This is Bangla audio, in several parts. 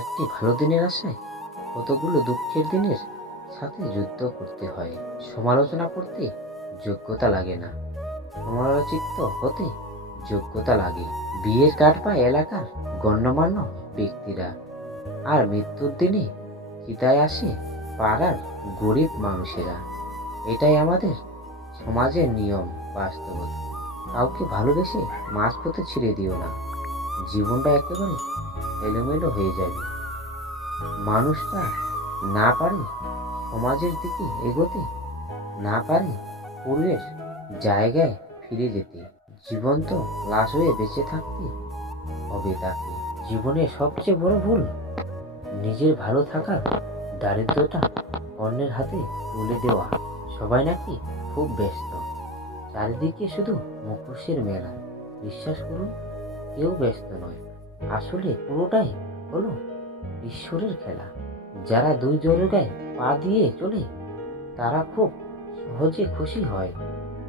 একটি ভালো দিনের আশায় কতগুলো দুঃখের দিনের সাথে যুদ্ধ করতে হয়। সমালোচনা করতে যোগ্যতা লাগে না, সমালোচিত হতে যোগ্যতা লাগে। বিয়ের কার্ড পায় এলাকার গণ্যমান্য ব্যক্তিরা, আর মৃত্যুর দিনে চিতায় আসে পাড়ার গরিব মানুষেরা। এটাই আমাদের সমাজের নিয়ম, বাস্তবতা। কাউকে ভালোবেসে মাঝপথে ছেড়ে দিও না, জীবনটা একেবারে এলোমেলো হয়ে যাবে। মানুষটা না পারে সমাজের দিকে এগোতে, না পারে পূর্বের জায়গায় ফিরে যেতে। জীবন্ত লাশ হয়ে বেঁচে থাকতে হবে তাকে। জীবনের সবচেয়ে বড় ভুল নিজের ভালো থাকার দারিদ্রটা অন্যের হাতে তুলে দেওয়া। সবাই নাকি খুব ব্যস্ত, চারিদিকে শুধু মুখোশের মেলা। বিশ্বাস করুন, কেউ ব্যস্ত নয়। আসলে পুরোটাই হলো ঈশ্বরের খেলা। যারা দুই জায়গায় পা দিয়ে চলে তারা খুব সহজে খুশি হয়,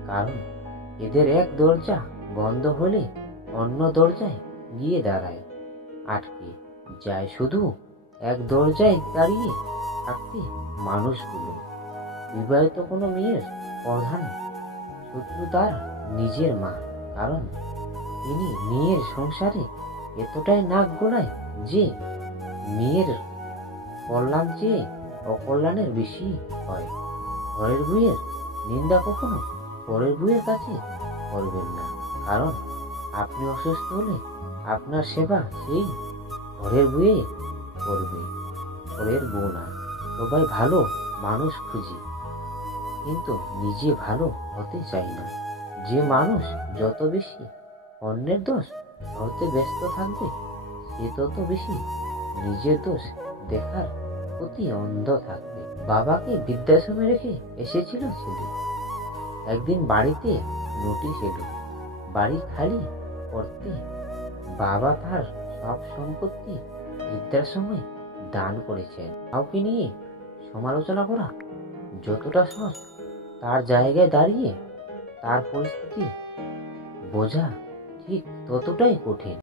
কারণ এদের এক দরজা বন্ধ হলে অন্য দরজায় গিয়ে দাঁড়ায়। আটকে যায় শুধু এক দরজায় দাঁড়িয়ে থাকতে মানুষগুলো। বিবাহিত কোনো মেয়ের প্রধান শত্রু তার নিজের মা, কারণ তিনি মেয়ের সংসারে এতটাই নাক গলায় যে মেয়ের কল্যাণ চেয়ে অকল্যাণের বেশি হয়। ঘরের বউয়ের নিন্দা কখনো পরের বউয়ের কাছে করবেন না, কারণ আপনি অসুস্থ হলে আপনার সেবা সেই ঘরের বউয়ে করবে, পরের বউ না। সবাই ভালো মানুষ খুঁজি, কিন্তু নিজে ভালো হতে চাই না। যে মানুষ যত বেশি অন্যের দোষ ধরতে ব্যস্ত থাকবে, সে তত বেশি নিজের দোষ দেখার প্রতি অন্ধ থাকবে। বাবাকে বৃদ্ধাশ্রমে রেখে এসেছিল ছেলে। একদিন বাড়িতে নোটিশ এলো, বাড়ি খালি করতে বাবা তার সব সম্পত্তি বৃদ্ধাশ্রমে দান করেছেন। কাউকে নিয়ে সমালোচনা করা যতটা সহজ, তার জায়গায় দাঁড়িয়ে তার পরিস্থিতি বোঝা ঠিক ততটাই কঠিন।